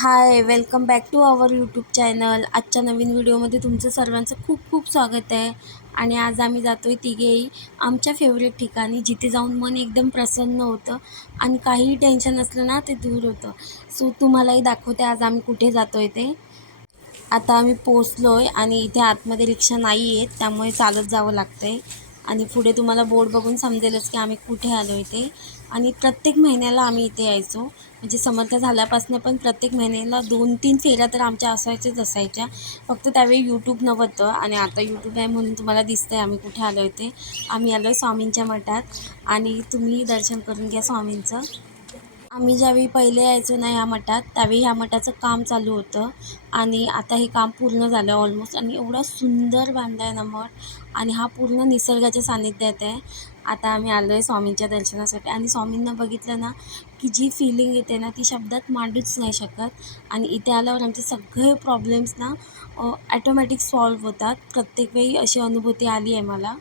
Hi welcome back to our YouTube channel आजच्या नवीन व्हिडिओमध्ये तुमचं सर्वांचं खूप खूप स्वागत आहे. आणि आज आम्ही जातो आहे तिघेही आमच्या फेवरेट ठिकाणी जिथे जाऊन मन एकदम प्रसन्न होतं आणि काहीही टेन्शन असलं ना ते दूर होतं. सो तुम्हालाही दाखवते आज आम्ही कुठे जातो आहे ते. आता आम्ही पोचलो आहे आणि इथे आतमध्ये रिक्षा नाही आहेत त्यामुळे चालत जावं लागतं आहे आणि पुढे तुम्हाला बोर्ड बघून समजेलच की आम्ही कुठे आलो आहे ते आणि प्रत्येक महिन्याला आम्ही इथे यायचो. म्हणजे समर्थ झाल्यापासून पण प्रत्येक महिन्याला दोन तीन फेऱ्या तर आमच्या असायच्याच असायच्या. फक्त त्यावेळी यूट्यूब नव्हतं आणि आता यूट्यूब आहे म्हणून तुम्हाला दिसतं आहे आम्ही कुठे आलो आहे ते आम्ही आलो आहे स्वामींच्या मठात. आणि तुम्ही दर्शन करून घ्या स्वामींचं. आम्ही ज्यावेळी पहिले यायचो ना ह्या मठात त्यावेळी ह्या मठाचं काम चालू होतं. आणि आता हे काम पूर्ण झालं ऑलमोस्ट आणि एवढा सुंदर बांधला आहे ना मठ. आणि हा पूर्ण निसर्गाच्या सान्निध्यात आहे. आता आम्ही आलो आहे स्वामींच्या दर्शनासाठी. आणि स्वामींना बघितलं ना की जी फिलिंग येते ना ती शब्दात मांडूच नाही शकत. आणि इथे आल्यावर आमचे सगळे प्रॉब्लेम्स ना ॲटोमॅटिक सॉल्व्ह होतात. प्रत्येक वेळी अशी अनुभूती आली आहे मला.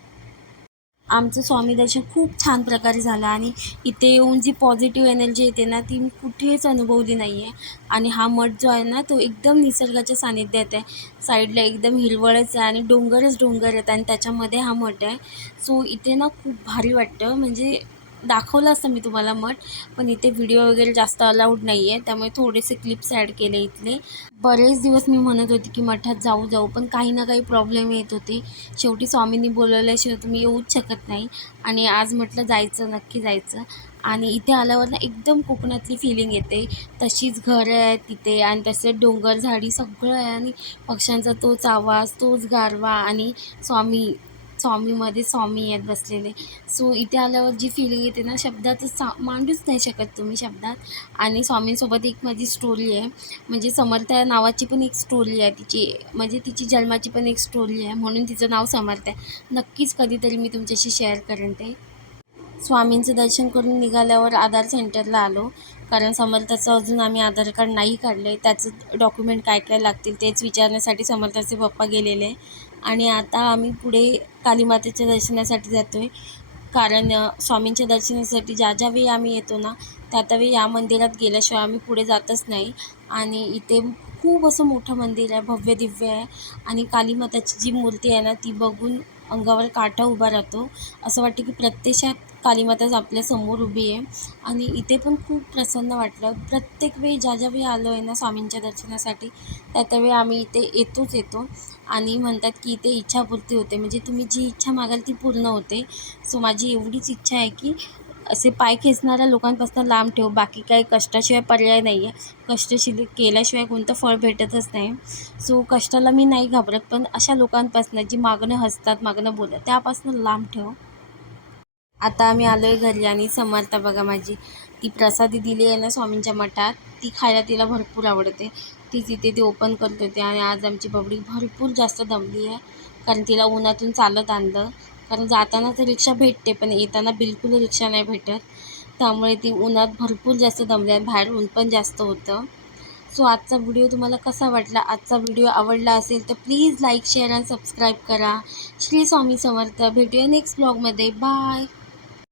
आमचं स्वामी दर्शन खूप छान प्रकारे झालं आणि इथे येऊन जी पॉझिटिव्ह एनर्जी येते ना ती मी कुठेच अनुभवली नाही आहे आणि हा मठ जो आहे ना तो एकदम निसर्गाच्या सानिध्यात आहे. साईडला एकदम हिरवळच आहे आणि डोंगरच डोंगर आहेत आणि त्याच्यामध्ये हा मठ आहे. सो इथे ना खूप भारी वाटतं. म्हणजे दाखवलं असतं मी तुम्हाला मठ पण इथे व्हिडिओ वगैरे जास्त अलाउड नाही आहे त्यामुळे थोडेसे क्लिप्स ॲड केले इथले. बरेच दिवस मी म्हणत होते की मठात जाऊ जाऊ पण काही ना काही प्रॉब्लेम येत होते. शेवटी स्वामींनी बोलवल्याशिवाय तुम्ही येऊच शकत नाही. आणि आज म्हटलं जायचं नक्की जायचं. आणि इथे आल्यावर ना एकदम कोकणातली फिलिंग येते. तशीच घरं आहेत तिथे आणि तसेच डोंगर झाडी सगळं आहे आणि पक्ष्यांचा तोच आवाज तोच गारवा आणि स्वामी स्वामीमध्ये स्वामी आहेत बसलेले. सो इथे आल्यावर जी फिलिंग येते ना शब्दातच सा मांडूच नाही शकत तुम्ही शब्दात. आणि स्वामींसोबत एक माझी स्टोरी आहे. म्हणजे समर्थ नावाची पण एक स्टोरी आहे तिची. म्हणजे तिची जन्माची पण एक स्टोरी आहे. म्हणून तिचं नाव समर्थ आहे. नक्कीच कधीतरी मी तुमच्याशी शेअर करेन ते. स्वामींचं दर्शन करून निघाल्यावर आधार सेंटरला आलो. कारण समर्थाचं अजून आम्ही आधार कार्ड नाही काढलं आहे त्याचं डॉक्युमेंट काय काय लागतील तेच विचारण्यासाठी समर्थाचे पप्पा गेलेले. आणि आता आम्ही पुढे कालीमातेच्या दर्शनासाठी जातो आहे कारण स्वामींच्या दर्शनासाठी ज्या ज्या वेळी आम्ही येतो ना त्या त्यावेळी या मंदिरात गेल्याशिवाय आम्ही पुढे जातच नाही. आणि इथे खूप असं मोठं मंदिर आहे भव्य दिव्य आहे. आणि कालीमाताची जी मूर्ती आहे ना ती बघून अंगावर काटा उभा राहतो. असं वाटतं की प्रत्यक्षात कालीमाताच आपल्यासमोर उभी आहे. आणि इथे पण खूप प्रसन्न वाटलं. प्रत्येक वेळी ज्या ज्या वेळी आलो आहे ना स्वामींच्या दर्शनासाठी त्या त्यावेळी आम्ही इथे येतोच येतो. आणि म्हणतात की इथे इच्छापूर्ती होते. म्हणजे तुम्ही जी इच्छा मागाल ती पूर्ण होते. सो माझी एवढीच इच्छा आहे की असे पाय खेचणाऱ्या लोकांपासून लांब ठेव. बाकी काही कष्टाशिवाय पर्याय नाही आहे कष्टशील केल्याशिवाय कोणतं फळ भेटतच नाही. सो कष्टाला मी नाही घाबरत पण अशा लोकांपासून जी मागणं हसतात मागणं बोलतात त्यापासून लांब ठेव. आता आम्ही आलो आहे घरी आणि समर्थ बघा माझी. ती प्रसादी दिली आहे ना स्वामींच्या मठात. ती खायला तिला भरपूर आवडते. ती तिथे ती ओपन करत होते आणि आज आमची बबडी भरपूर जास्त दमली आहे कारण तिला उन्हातून चालत आणलं. कारण जाताना तर रिक्षा भेटते पण येताना बिलकुल रिक्षा नाही भेटत. त्यामुळे ती उन्हात भरपूर जास्त दमली आणि बाहेर ऊन पण जास्त होतं. सो आजचा व्हिडिओ तुम्हाला कसा वाटला? आजचा व्हिडिओ आवडला असेल तर प्लीज लाईक शेअर आणि सबस्क्राईब करा. श्री स्वामी समर्थ. भेटूया नेक्स्ट ब्लॉगमध्ये. बाय.